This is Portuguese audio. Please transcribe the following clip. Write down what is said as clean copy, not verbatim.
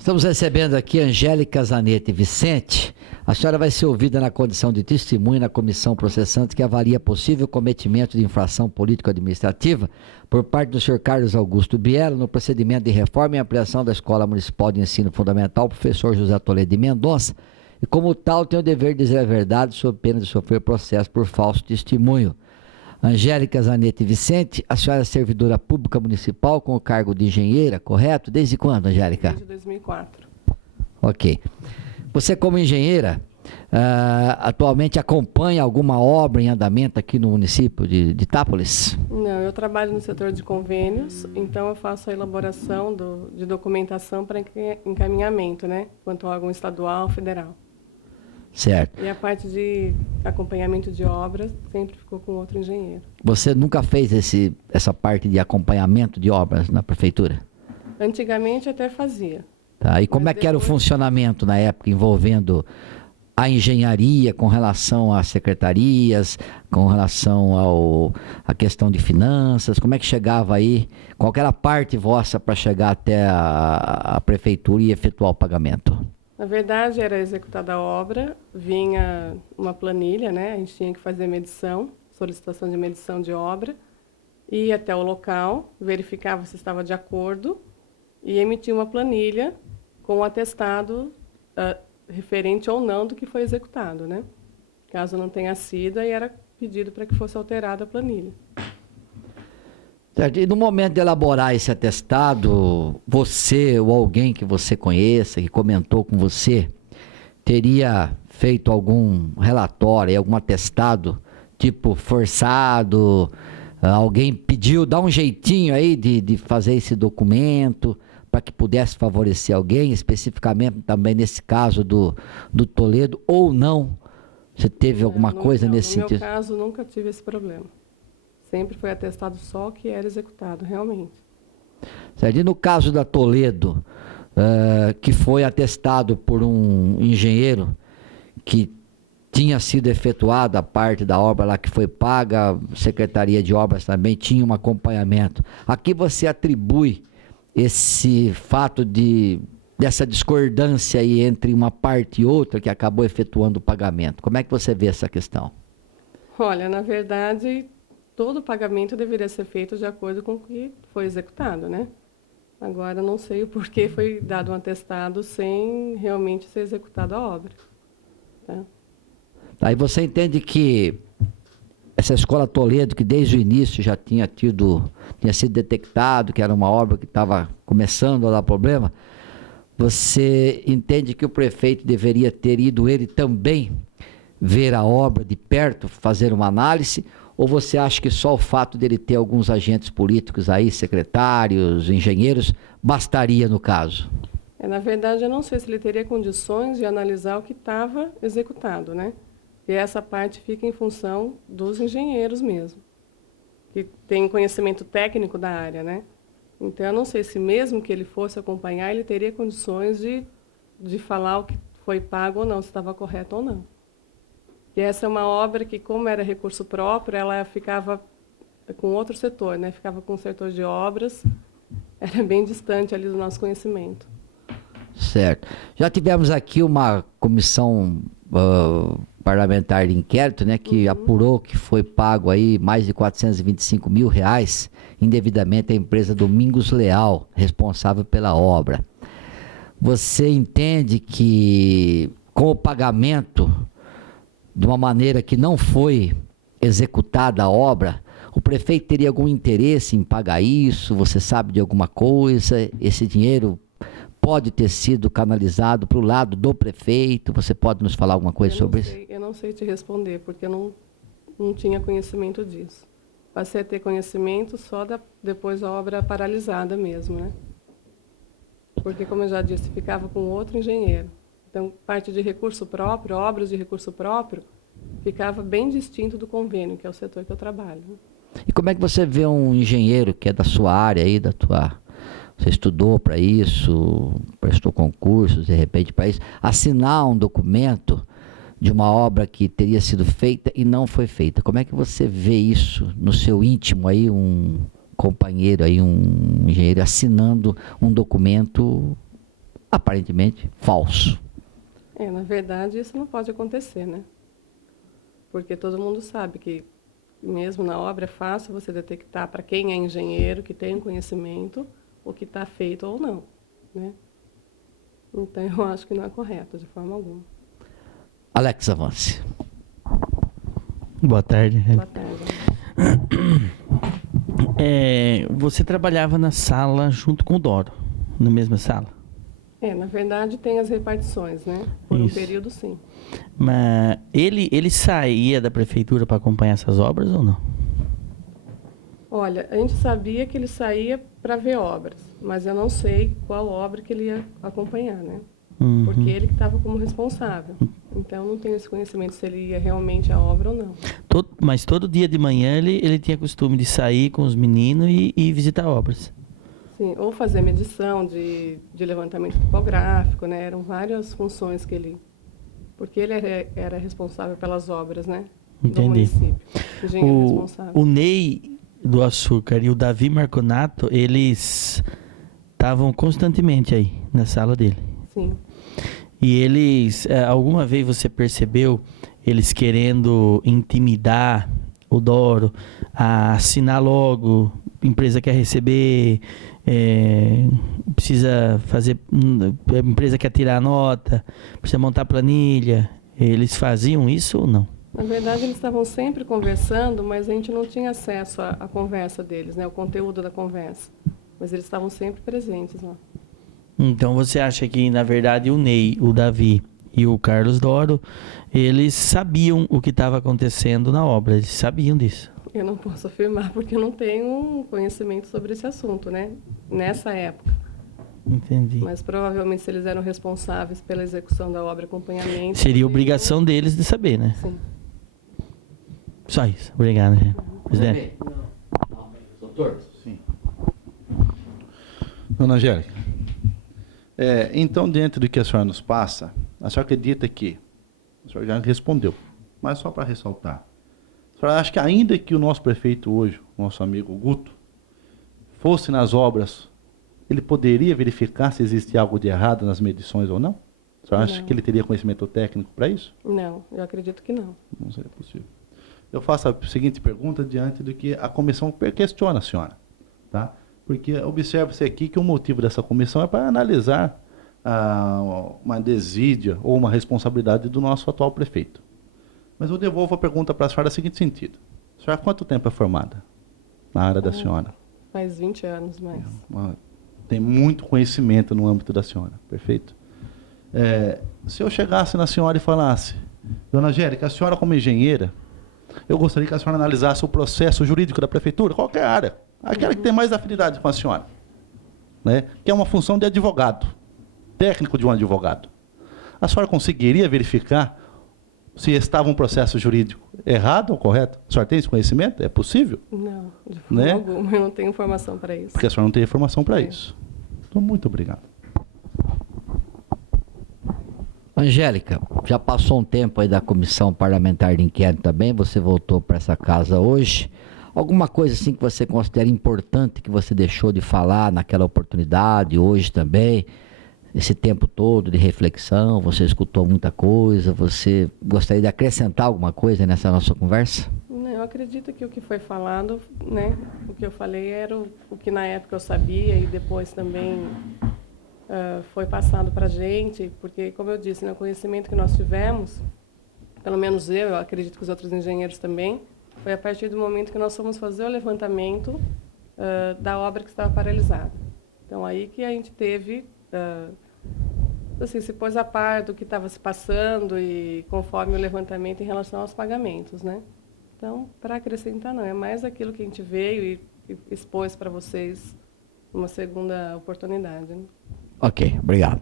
Estamos recebendo aqui Angélica Zanetti Vicente. A senhora vai ser ouvida na condição de testemunha na comissão processante que avalia possível cometimento de infração político-administrativa por parte do senhor Carlos Augusto Bielo no procedimento de reforma e ampliação da Escola Municipal de Ensino Fundamental, professor José Toledo de Mendonça, e como tal tem o dever de dizer a verdade sob pena de sofrer processo por falso testemunho. Angélica Zanetti Vicente, a senhora é servidora pública municipal com o cargo de engenheira, correto? Desde quando, Angélica? Desde 2004. Ok. Você, como engenheira, atualmente acompanha alguma obra em andamento aqui no município de Itápolis? Não, eu trabalho no setor de convênios, então eu faço a elaboração de documentação para encaminhamento, né? Quanto ao órgão estadual, federal. Certo. E a parte de acompanhamento de obras sempre ficou com outro engenheiro. Você nunca fez essa parte de acompanhamento de obras na prefeitura? Antigamente até fazia. Tá. E como é que era o funcionamento na época envolvendo a engenharia com relação às secretarias, com relação à questão de finanças? Como é que chegava aí? Qual que era a parte vossa para chegar até a prefeitura e efetuar o pagamento? Na verdade, era executada a obra, vinha uma planilha, né? A gente tinha que fazer medição, solicitação de medição de obra, ia até o local, verificava se estava de acordo e emitia uma planilha com o atestado referente ou não do que foi executado, né? Caso não tenha sido, aí era pedido para que fosse alterada a planilha. Certo. E no momento de elaborar esse atestado, você ou alguém que você conheça, que comentou com você, teria feito algum relatório, algum atestado, tipo forçado, alguém pediu, dá um jeitinho aí de fazer esse documento para que pudesse favorecer alguém, especificamente também nesse caso do Toledo, ou não? Você teve alguma coisa nesse sentido? No meu caso, nunca tive esse problema. Sempre foi atestado só o que era executado, realmente. Certo. E no caso da Toledo, que foi atestado por um engenheiro que tinha sido efetuada a parte da obra lá que foi paga, a Secretaria de Obras também tinha um acompanhamento. Aqui você atribui esse fato dessa discordância aí entre uma parte e outra que acabou efetuando o pagamento. Como é que você vê essa questão? Olha, na verdade, todo o pagamento deveria ser feito de acordo com o que foi executado, né? Agora, não sei o porquê foi dado um atestado sem realmente ser executada a obra. Tá? Aí você entende que essa Escola Toledo, que desde o início já tinha sido detectado que era uma obra que estava começando a dar problema, você entende que o prefeito deveria ter ido ele também ver a obra de perto, fazer uma análise, ou você acha que só o fato dele ter alguns agentes políticos aí, secretários, engenheiros, bastaria no caso? Na verdade, eu não sei se ele teria condições de analisar o que estava executado, né? E essa parte fica em função dos engenheiros mesmo, que têm conhecimento técnico da área, né? Então, eu não sei se mesmo que ele fosse acompanhar, ele teria condições de falar o que foi pago ou não, se estava correto ou não. E essa é uma obra que, como era recurso próprio, ela ficava com outro setor, né? Ficava com o setor de obras, era bem distante ali do nosso conhecimento. Certo. Já tivemos aqui uma comissão parlamentar de inquérito, né, que apurou que foi pago aí mais de R$425 mil indevidamente à empresa Domingos Leal, responsável pela obra. Você entende que com o pagamento de uma maneira que não foi executada a obra, o prefeito teria algum interesse em pagar isso? Você sabe de alguma coisa? Esse dinheiro pode ter sido canalizado para o lado do prefeito? Você pode nos falar alguma coisa sobre isso? Eu não sei te responder, porque eu não tinha conhecimento disso. Passei a ter conhecimento só depois da obra paralisada mesmo, né? Porque, como eu já disse, ficava com outro engenheiro. Então, parte de recurso próprio, obras de recurso próprio, ficava bem distinto do convênio, que é o setor que eu trabalho. E como é que você vê um engenheiro que é da sua área aí, você estudou para isso, prestou concursos, de repente, para isso, assinar um documento de uma obra que teria sido feita e não foi feita? Como é que você vê isso no seu íntimo aí, um companheiro aí, um engenheiro assinando um documento aparentemente falso. Na verdade, isso não pode acontecer, né? Porque todo mundo sabe que, mesmo na obra, é fácil você detectar, para quem é engenheiro, que tem conhecimento, o que está feito ou não, né? Então, eu acho que não é correto, de forma alguma. Alex, avance. Boa tarde. Boa tarde. Você trabalhava na sala junto com o Doro, na mesma sala? Na verdade, tem as repartições, né? Por um Isso. período, sim. Mas ele saía da prefeitura para acompanhar essas obras ou não? Olha, a gente sabia que ele saía para ver obras, mas eu não sei qual obra que ele ia acompanhar, né? Uhum. Porque ele que estava como responsável. Então, não tenho esse conhecimento se ele ia realmente à obra ou não. Mas todo dia de manhã ele tinha costume de sair com os meninos e visitar obras. Sim, ou fazer medição de levantamento topográfico, né? Eram várias funções que ele... Porque ele era responsável pelas obras, né? Do Entendi. município. Engenheiro responsável. O Ney do Açúcar e o Davi Marconato, eles estavam constantemente aí na sala dele. Sim. E eles, alguma vez você percebeu eles querendo intimidar o Doro a assinar logo, empresa quer receber, precisa fazer, a empresa quer tirar a nota, precisa montar planilha. Eles faziam isso ou não? Na verdade, eles estavam sempre conversando, mas a gente não tinha acesso à conversa deles, né? O conteúdo da conversa. Mas eles estavam sempre presentes lá. Então você acha que, na verdade, o Ney, o Davi e o Carlos Doro, eles sabiam o que estava acontecendo na obra, eles sabiam disso? Eu não posso afirmar porque eu não tenho conhecimento sobre esse assunto, né? Nessa época. Entendi. Mas provavelmente se eles eram responsáveis pela execução da obra acompanhamento... Seria obrigação deles de saber, né? Sim. Só isso. Obrigado, né? Presidente. Doutor? Sim. Dona Angélica, então, diante do que a senhora nos passa, a senhora acredita que, a senhora já respondeu, mas só para ressaltar, a senhora acha que ainda que o nosso prefeito hoje, nosso amigo Guto, fosse nas obras, ele poderia verificar se existia algo de errado nas medições ou não? A senhora acha que ele teria conhecimento técnico para isso? Não, eu acredito que não. Não seria possível. Eu faço a seguinte pergunta diante do que a comissão questiona a senhora, tá? Porque observa-se aqui que o motivo dessa comissão é para analisar uma desídia ou uma responsabilidade do nosso atual prefeito. Mas eu devolvo a pergunta para a senhora no seguinte sentido. A senhora há quanto tempo é formada na área da senhora? Faz 20 anos mais. Tem muito conhecimento no âmbito da senhora, perfeito? Se eu chegasse na senhora e falasse, Dona Angélica, a senhora como engenheira, eu gostaria que a senhora analisasse o processo jurídico da prefeitura, qualquer área, aquela que tem mais afinidade com a senhora, né? Que é uma função de advogado, técnico de um advogado. A senhora conseguiria verificar se estava um processo jurídico errado ou correto? A senhora tem esse conhecimento? É possível? Não, de forma alguma, eu não tenho informação para isso. Porque a senhora não tem informação para isso. Então, muito obrigado. Angélica, já passou um tempo aí da comissão parlamentar de inquérito também, você voltou para essa casa hoje. Alguma coisa assim que você considera importante que você deixou de falar naquela oportunidade, hoje também, esse tempo todo de reflexão, você escutou muita coisa, você gostaria de acrescentar alguma coisa nessa nossa conversa? Eu acredito que o que foi falado, né, o que eu falei era o que na época eu sabia e depois também foi passado para a gente, porque, como eu disse, o conhecimento que nós tivemos, pelo menos eu acredito que os outros engenheiros também, foi a partir do momento que nós fomos fazer o levantamento da obra que estava paralisada. Então, aí que a gente teve, assim, se pôs a par do que estava se passando e conforme o levantamento em relação aos pagamentos, né? Então, para acrescentar, não, é mais aquilo que a gente veio e expôs para vocês numa segunda oportunidade, né? Ok, obrigado.